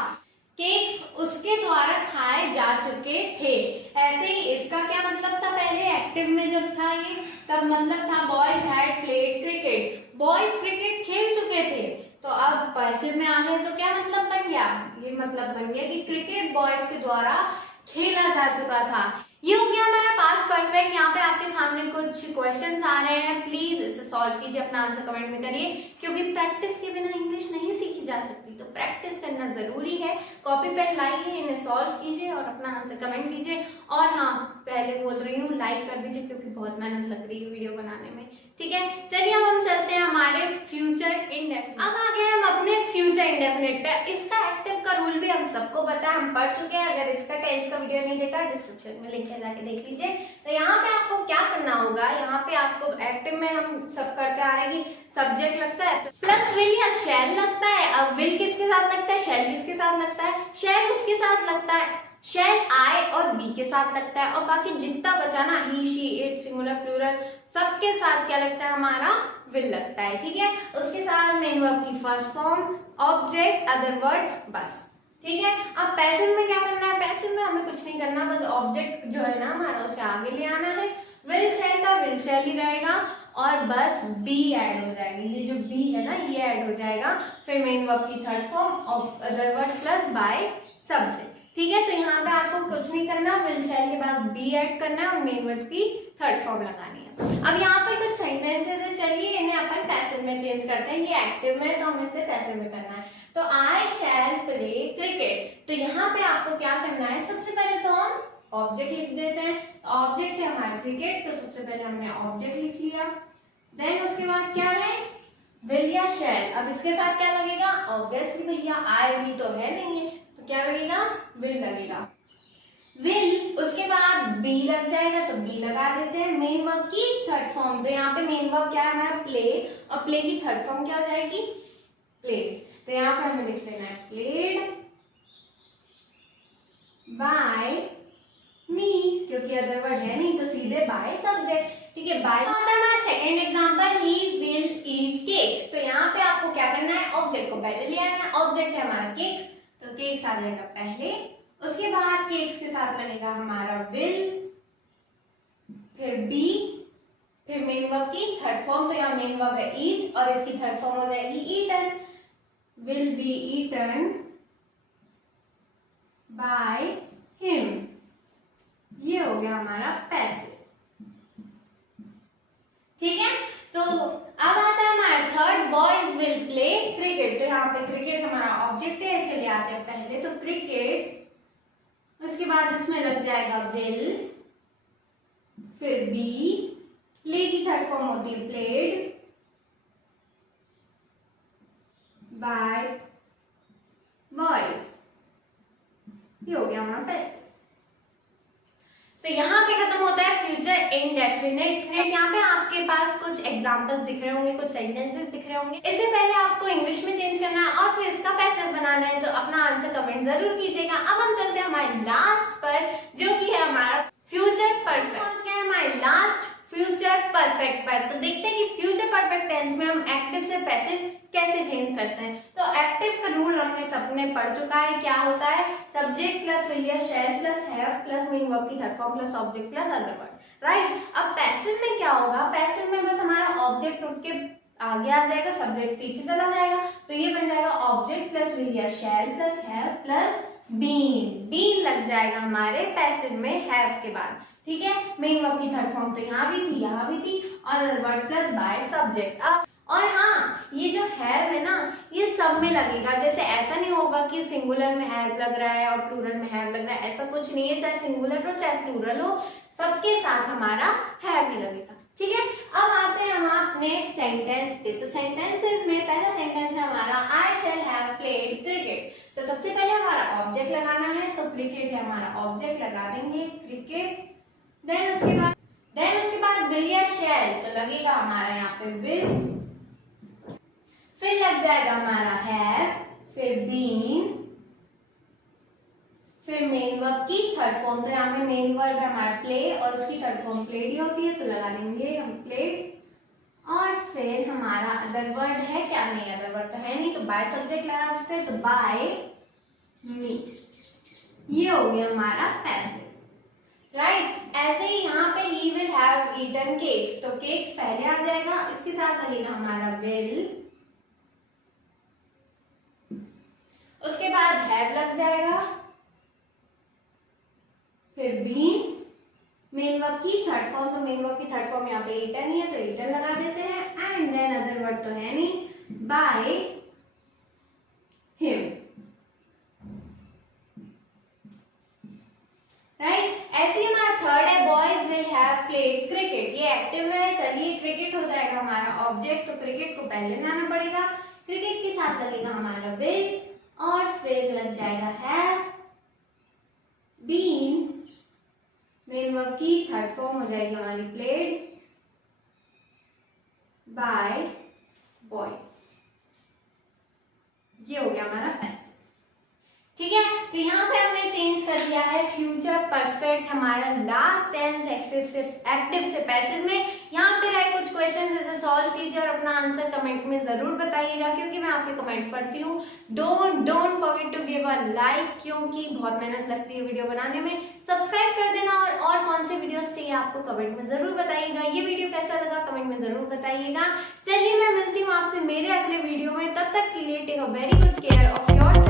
केक्स उसके द्वारा खाए जा चुके थे। ऐसे ही इसका क्या मतलब था, पहले एक्टिव में जब था ये, तब मतलब था boys had played cricket, boys cricket खेल चुके थे। तो अब पैसिव में आ गए तो क्या मतलब बन गया, ये मतलब बन गया कि क्रिकेट बॉयज के द्वारा खेला जा चुका था। ये हो गया हमारा पास्ट परफेक्ट। यहाँ पे आपके सामने कुछ क्वेश्चंस आ रहे हैं, प्लीज इसे सॉल्व कीजिए, अपना आंसर कमेंट में करिए, क्योंकि प्रैक्टिस के बिना इंग्लिश नहीं सीखी जा सकती, तो प्रैक्टिस करना जरूरी है। कॉपी पेन लाइए, इन्हें सॉल्व कीजिए और अपना आंसर कमेंट कीजिए। और हाँ, पहले बोल रही हूँ लाइक कर दीजिए, क्योंकि बहुत मेहनत लग रही है वीडियो बनाने में, ठीक है। चलिए अब हम चलते हैं हमारे फ्यूचर इंडेफिनिट। अब आ गए हम अपने फ्यूचर इंडेफिनिट पे। इसका एक्टिव का रूल भी हम सबको पता है, हम पढ़ चुके हैं। अगर इसका टेंस का वीडियो नहीं देखा, डिस्क्रिप्शन में लिंक है, जाके देख लीजिए। तो यहाँ पे आपको क्या करना होगा, यहाँ पे आपको एक्टिव में हम सब करते आ रहे हैं कि सब्जेक्ट लगता है प्लस विल या शैल लगता है। अब विल किसके साथ लगता है, शैल किसके साथ लगता है, शैल उसके साथ लगता है, शैल आई और वी के साथ लगता है, और बाकी जितना बचा ना ही शी इट सिंगुलर प्लूरल सबके साथ क्या लगता है, हमारा विल लगता है, ठीक है। उसके साथ मेन वर्ब की first form, object, other word, बस, ठीक है। अब पैसिव में क्या करना है, पैसिव में हमें कुछ नहीं करना, बस ऑब्जेक्ट जो है ना हमारा उसे आगे ले आना है। विल शैल का विल शैल ही रहेगा, और बस बी ऐड हो जाएगी, ये जो बी है ना ये ऐड हो जाएगा। फिर मेन वर्ब की third form, other word plus by subject, ठीक है। तो यहाँ पे आपको कुछ नहीं करना, विल शैल के बाद बी ऐड करना है और मेन वर्ब की थर्ड फॉर्म लगानी है। अब यहाँ पे कुछ सेंटेंसेस है, चलिए इन्हें अपन पैसिव में चेंज करते हैं। ये एक्टिव में, तो हमें इसे पैसिव में करना है। तो आई शैल प्ले क्रिकेट, तो यहाँ पे आपको क्या करना है, सबसे पहले तो हम ऑब्जेक्ट लिख देते हैं। तो ऑब्जेक्ट है हमारा क्रिकेट, तो सबसे पहले हमने ऑब्जेक्ट लिख लिया। देन उसके बाद क्या है, विल या शैल। अब इसके साथ क्या लगेगा, ऑब्वियसली भैया आई भी तो है नहीं है, तो क्या लगेगा, विल लगेगा। विल, उसके बाद बी लग जाएगा, तो बी लगा देते हैं। मेन वर्ब की थर्ड फॉर्म, तो यहाँ पे मेन वर्ब क्या है हमारा, प्ले, और प्ले की थर्ड फॉर्म क्या हो जाएगी, प्लेड। तो यहाँ पे हमें लिख लेना है प्लेड बाय मी, क्योंकि अदर वर्ड है नहीं, तो सीधे बाय सब्जेक्ट, ठीक है। बाय आता है हमारा second example, he will eat cakes. तो यहाँ पे आपको क्या करना है, ऑब्जेक्ट को पहले ले आना है। ऑब्जेक्ट है हमारा केक्स, तो केक्स आ जाएगा पहले। उसके बाद केक्स के साथ बनेगा हमारा विल, फिर बी, फिर मेन वर्ब की थर्ड फॉर्म, तो यहाँ मेन वर्ब है ईट और इसकी थर्ड फॉर्म हो जाएगी eaten, will be eaten by him, ये हो गया हमारा पैसिव, ठीक है। तो अब आता है हमारा third, boys will play cricket. तो यहाँ पे क्रिकेट हमारा ऑब्जेक्ट है, इसे ले आते हैं पहले, तो क्रिकेट, उसके बाद इसमें लग जाएगा विल, फिर बी, प्ले की थर्ड फॉर्म होती है प्लेड बाय बॉयज, ये हो गया हमारा पैसिव। तो यहाँ डेफिनेट। यहाँ पे आपके पास कुछ एग्जांपल्स दिख रहे होंगे, कुछ सेंटेंसेस दिख रहे होंगे। इससे पहले आपको इंग्लिश में चेंज करना है और फिर इसका पैसिव बनाना है, तो अपना आंसर कमेंट जरूर कीजिएगा। अब हम चलते हैं हमारे लास्ट पर, जो कि है हमारा फ्यूचर परफेक्ट। पहुंच गए हमारे लास्ट फ्यूचर परफेक्ट पर। तो देखते हैं कि फ्यूचर परफेक्ट टेंस में हम एक्टिव से पैसिव कैसे चेंज करते हैं। तो एक्टिव का रूल हमने सबने पढ़ चुका है, क्या होता है, सब्जेक्ट प्लस विल या shall plus have plus main verb की third form plus object plus other word, right. अब पैसिव में क्या होगा, पैसिव में बस हमारा ऑब्जेक्ट उठ के आगे आ जाएगा, सब्जेक्ट पीछे चला जाएगा, तो ये बन जाएगा ऑब्जेक्ट प्लस विल या shall plus have plus been लग जाएगा हमारे पैसिव में हैव के बाद, ठीक है। मेन वर्ब की थर्ड फॉर्म तो यहाँ भी थी, यहाँ भी थी, और वर्ड प्लस बाय सब्जेक्ट। अब और हाँ, ये जो हैव है ना, ये सब में लगेगा। जैसे ऐसा नहीं होगा कि सिंगुलर में हैज लग रहा है और प्लूरल में हैव लग रहा है, ऐसा कुछ नहीं है। चाहे सिंगुलर हो चाहे प्लूरल हो, सबके साथ हमारा हैव ही लगेगा, ठीक है। अब आते हैं हम अपने सेंटेंस पे। तो सेंटेंसेस में पहला सेंटेंस है हमारा आई शैल हैव प्लेड क्रिकेट। तो सबसे पहले हमारा ऑब्जेक्ट लगाना है, तो क्रिकेट है हमारा ऑब्जेक्ट, लगा देंगे क्रिकेट। देन उसके बाद विल या शैल, तो लगेगा हमारा यहाँ पे विल, फिर लग जाएगा हमारा हैव, फिर बीन, फिर मेन वर्ब की थर्ड फॉर्म। तो यहाँ पे मेन वर्ब है हमारा प्ले और उसकी थर्ड फॉर्म प्लेड ही होती है, तो लगा देंगे हम प्लेड। और फिर हमारा अदर वर्ड है क्या, नहीं अदर वर्ड तो है नहीं, तो बाय सब्जेक्ट लगा सकते हैं, तो बाय मी। ये हो गया हमारा पैसिव, राइट। ऐसे ही यहाँ पे ही विल हैव ईटन केक्स, तो केक्स पहले आ जाएगा, इसके साथ लगेगा हमारा विल, उसके बाद हैव लग जाएगा, फिर बीन, मेन वर्ब की थर्ड फॉर्म, तो मेन वर्ब की थर्ड फॉर्म यहाँ पे ईटन ही है, तो ईटन लगा देते हैं, एंड देन अदर वर्ड तो है नहीं, बाय हिम, राइट। ऐसे ही हमारा थर्ड है boys will have played cricket. ये एक्टिव में है, चलिए क्रिकेट हो जाएगा हमारा ऑब्जेक्ट, तो क्रिकेट को पहले लाना पड़ेगा, क्रिकेट के साथ लगेगा हमारा विल और फिर लग जाएगा हैव, बीन, मेन वर्ब की थर्ड फॉर्म हो जाएगी हमारी प्लेड, बाय बॉयज। ये हो गया हमारा पैसिव, ठीक है। तो यहाँ पे हमने चेंज कर दिया है फ्यूचर परफेक्ट हमारा लास्ट टेंस एक्टिव से पैसिव में। यहाँ पे रहे कुछ क्वेश्चन, जैसे सॉल्व कीजिए और अपना आंसर कमेंट में जरूर बताइएगा, क्योंकि मैं आपके कमेंट्स पढ़ती हूँ। Don't forget to give a like, क्योंकि बहुत मेहनत लगती है वीडियो बनाने में। सब्सक्राइब कर देना, और कौन से वीडियोस चाहिए आपको कमेंट में जरूर बताइएगा। ये वीडियो कैसा लगा कमेंट में जरूर बताइएगा। चलिए मैं मिलती हूँ आपसे मेरे अगले वीडियो में, तब तक के लिए take a very good care of your